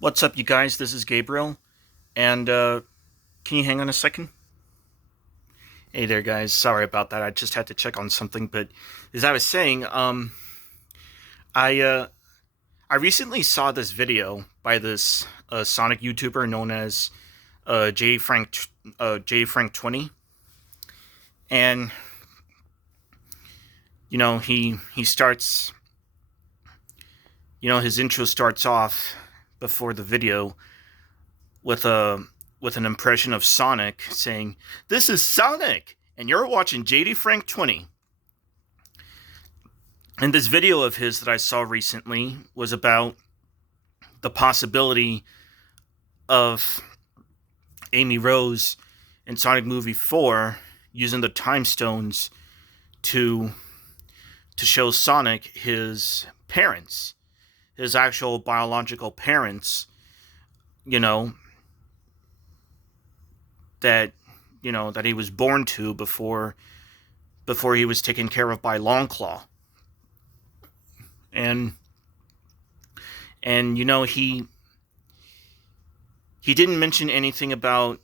What's up, you guys? This is Gabriel, and can you hang on a second? Hey there, guys. Sorry about that. I just had to check on something. But as I was saying, I I recently saw this video by this Sonic YouTuber known as J Frank 20, and he starts his intro starts off before the video with a with an impression of Sonic saying, "This is Sonic, and you're watching JD Frank 20." And this video of his that I saw recently was about the possibility of Amy Rose in Sonic Movie 4 using the time stones to show Sonic his parents, his actual biological parents, you know, that that he was born to before he was taken care of by Longclaw. And he didn't mention anything about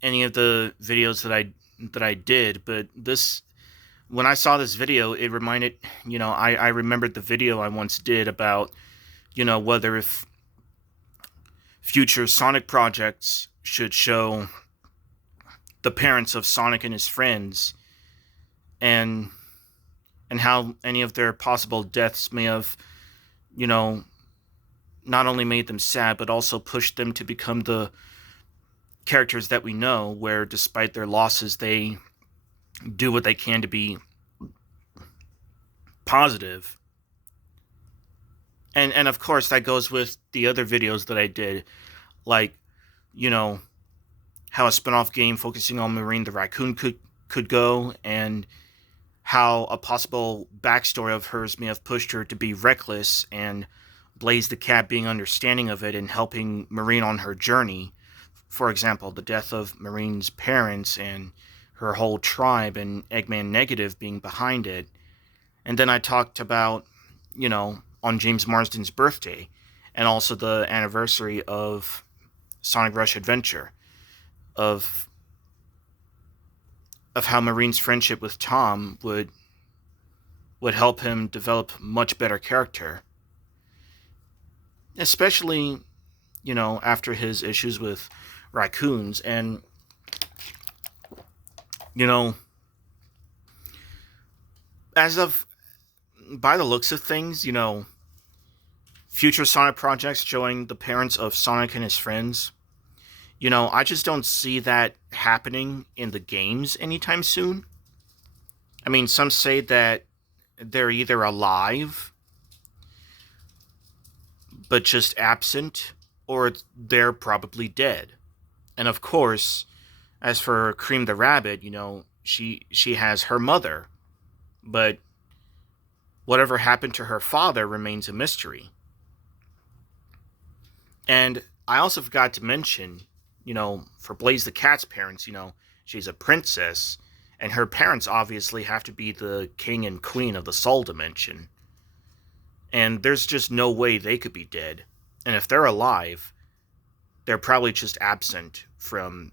any of the videos that I did, but this when I saw this video, it reminded I remembered the video I once did about whether if future Sonic projects should show the parents of Sonic and his friends, and how any of their possible deaths may have, you know, not only made them sad, but also pushed them to become the characters that we know, where despite their losses, they do what they can to be positive. And of course, that goes with the other videos that I did, like, you know, how a spin-off game focusing on Marine the Raccoon could go, and how a possible backstory of hers may have pushed her to be reckless, and Blaze the Cat being understanding of it and helping Marine on her journey. For example, the death of Marine's parents and her whole tribe, and Eggman Negative being behind it. And then I talked about, on James Marsden's birthday, and also the anniversary of Sonic Rush Adventure, of how Marine's friendship with Tom would help him develop much better character, especially after his issues with raccoons. And you know as of by the looks of things, future Sonic projects showing the parents of Sonic and his friends, I just don't see that happening in the games anytime soon. I mean, some say that they're either alive but just absent, or they're probably dead. And of course, as for Cream the Rabbit, she has her mother, but whatever happened to her father remains a mystery. And I also forgot to mention, for Blaze the Cat's parents, she's a princess, and her parents obviously have to be the king and queen of the Soul Dimension. And there's just no way they could be dead. And if they're alive, they're probably just absent from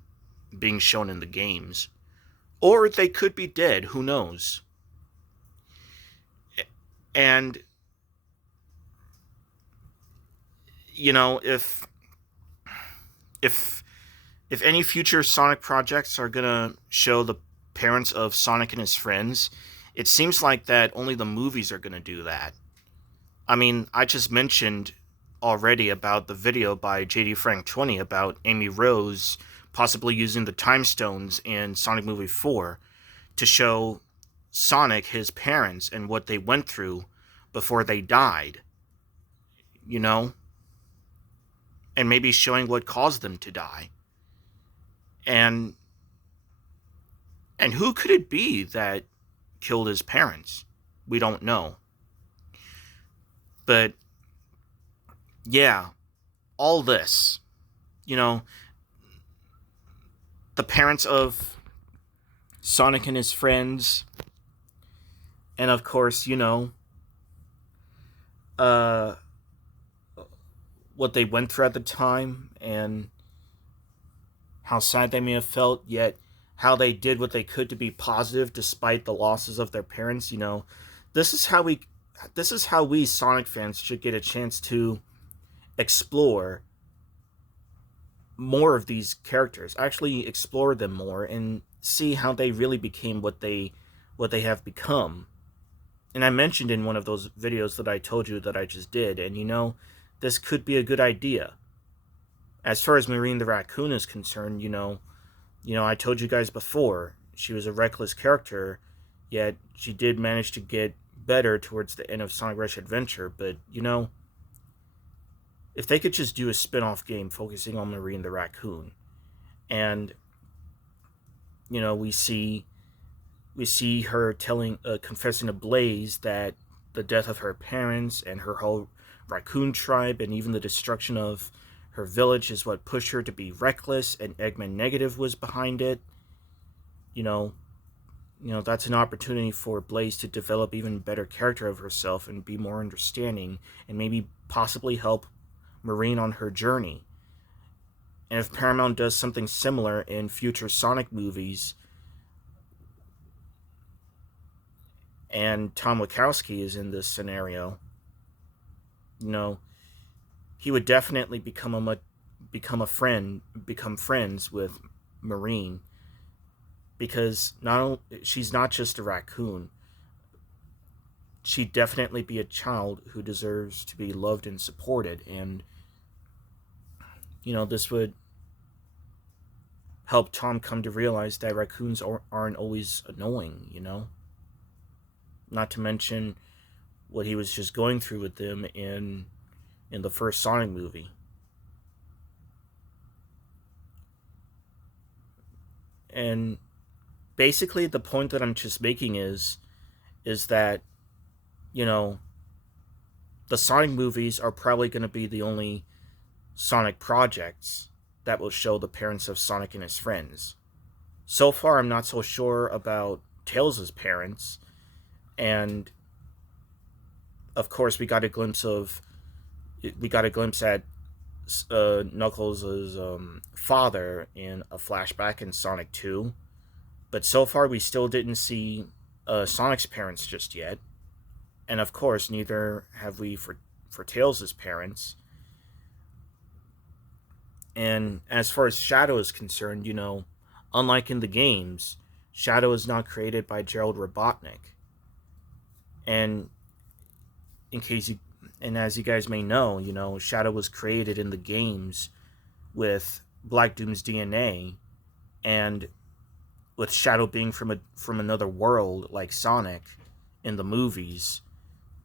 being shown in the games. Or they could be dead, who knows? And, if if any future Sonic projects are gonna show the parents of Sonic and his friends, it seems like that only the movies are gonna do that. I mean, I just mentioned already about the video by JD Frank 20 about Amy Rose possibly using the time stones in Sonic Movie 4 to show Sonic his parents and what they went through before they died, you know? And maybe showing what caused them to die. And who could it be that killed his parents? We don't know. But yeah, all this, you know, the parents of Sonic and his friends, and of course, uh, what they went through at the time and how sad they may have felt, yet how they did what they could to be positive despite the losses of their parents. This is how we this is how we Sonic fans should get a chance to explore more of these characters, actually explore them more and see how they really became what they have become. And I mentioned in one of those videos that I told you that I just did, and this could be a good idea. As far as Marine the Raccoon is concerned, I told you guys before, she was a reckless character, yet she did manage to get better towards the end of Sonic Rush Adventure. But if they could just do a spin-off game focusing on Marine the Raccoon, and we see her confessing to Blaze that the death of her parents and her whole raccoon tribe and even the destruction of her village is what pushed her to be reckless, and Eggman Negative was behind it. That's an opportunity for Blaze to develop even better character of herself and be more understanding, and maybe possibly help Marine on her journey. And if Paramount does something similar in future Sonic movies, and Tom Wachowski is in this scenario, he would definitely become friends with Marine, because she's not just a raccoon. She'd definitely be a child who deserves to be loved and supported, and this would help Tom come to realize that raccoons aren't always annoying. Not to mention what he was just going through with them in the first Sonic movie. And basically the point that I'm just making is that, the Sonic movies are probably going to be the only Sonic projects that will show the parents of Sonic and his friends. So far, I'm not so sure about Tails' parents, and of course, we got a glimpse at Knuckles' father in a flashback in Sonic 2, but so far we still didn't see Sonic's parents just yet, and of course, neither have we for Tails' parents. And as far as Shadow is concerned, unlike in the games, Shadow is not created by Gerald Robotnik. And as you guys may know, Shadow was created in the games with Black Doom's DNA, and with Shadow being from another world like Sonic in the movies,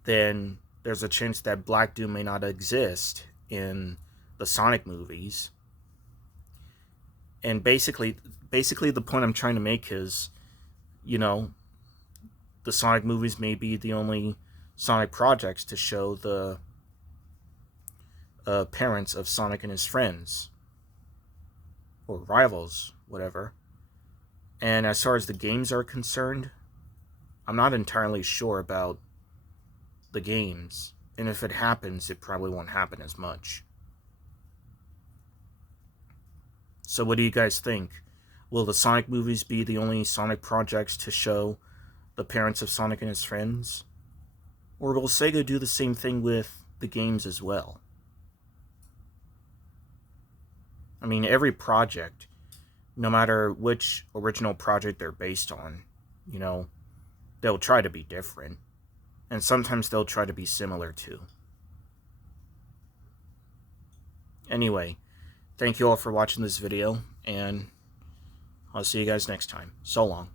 then there's a chance that Black Doom may not exist in the Sonic movies. And basically the point I'm trying to make is, the Sonic movies may be the only Sonic projects to show the parents of Sonic and his friends, or rivals, whatever. And as far as the games are concerned, I'm not entirely sure about the games, and if it happens, it probably won't happen as much. So what do you guys think? Will the Sonic movies be the only Sonic projects to show the parents of Sonic and his friends? Or will Sega do the same thing with the games as well? I mean, every project, no matter which original project they're based on, they'll try to be different. And sometimes they'll try to be similar too. Anyway, thank you all for watching this video, and I'll see you guys next time. So long.